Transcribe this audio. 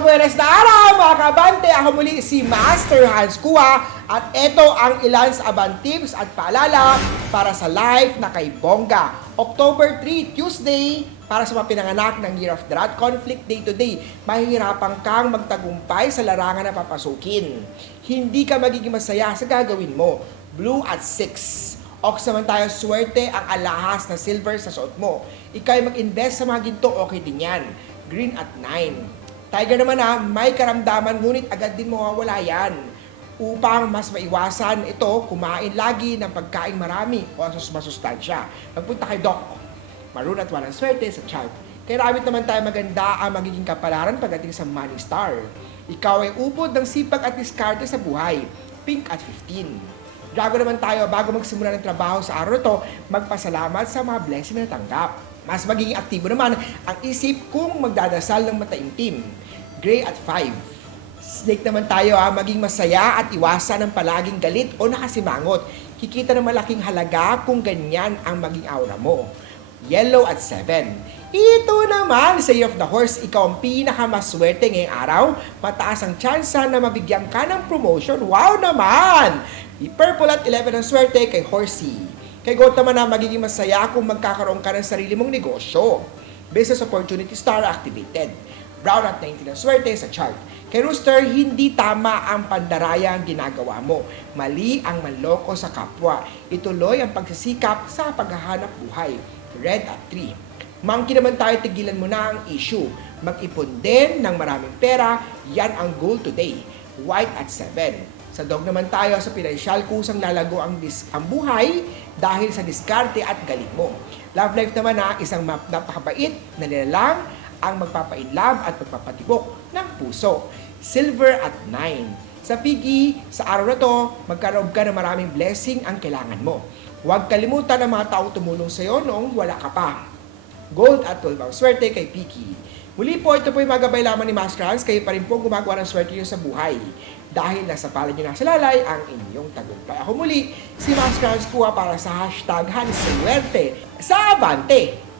Buenas na araw mga kabante! Ako muli si Master Hans Kua at ito ang ilan sa abang tips at paalala para sa live na kay Bongga. October 3, Tuesday, para sa mga pinanganak ng Year of the Rat Conflict Day to Day, mahihirapan kang magtagumpay sa larangan na papasukin. Hindi ka magiging masaya sa gagawin mo. Blue at 6. Ox naman tayo, swerte ang alahas na silver sa suot mo. Ikaw ay mag-invest sa mga ginto, okay din yan. Green at 9. Tiger naman ha, may karamdaman ngunit agad din mawawala yan. Upang mas maiwasan ito, kumain lagi ng pagkain marami o sus masustansya. Magpunta kay Doc. Maroon at walang swerte sa chart. Kaya ramit naman tayo maganda ang magiging kapalaran pagdating sa Money Star. Ikaw ay upod ng sipag at diskarte sa buhay. Pink at 15. Drago naman tayo bago magsimula ng trabaho sa araw na magpasalamat sa mga blessing na natanggap. Mas magiging aktibo naman ang isip kung magdadasal ng mataimtim. Gray at 5. Snake naman tayo ha, maging masaya at iwasan ng palaging galit o nakasimangot. Kikita ng malaking halaga kung ganyan ang maging aura mo. Yellow at 7. Ito naman, sa Year of the Horse, ikaw ang pinakamaswerte ngayong araw. Mataas ang tsansa na mabigyan ka ng promotion. Wow naman! I-purple at 11 ang swerte kay Horsey. Kay Goat naman na magiging masaya kung magkakaroon ka ng sarili mong negosyo. Business Opportunity Star activated. Brown at 19 ang swerte sa chart. Kay Rooster, hindi tama ang pandaraya ang ginagawa mo. Mali ang manloko sa kapwa. Ituloy ang pagsisikap sa paghahanap buhay. Red at 3. Monkey naman tayo, tigilan mo na ang issue. Mag-ipon din ng maraming pera, yan ang goal today. White at 7. Sa dog naman tayo sa pinansyal kusang lalago ang, dis- ang buhay dahil sa diskarte at galing mo. Love life naman na isang map napakabait na nilalang ang magpapainlove at magpapatibok ng puso. Silver at 9. Sa Piggy, sa araw na to, magkaroon ka ng maraming blessing ang kailangan mo. Huwag kalimutan ang mga tao tumulong sa iyo noong wala ka pa. Gold at 12 ang swerte kay Piki. Muli po, ito po yung magabay lamang ni Master Hans. Kayo pa rin po gumagawa ng swerte nyo sa buhay. Dahil nasa palad nyo nasa lalay ang inyong tagumpay. Ako muli, si Master Hans Kuha para sa hashtag Hans Suwerte sa Avante.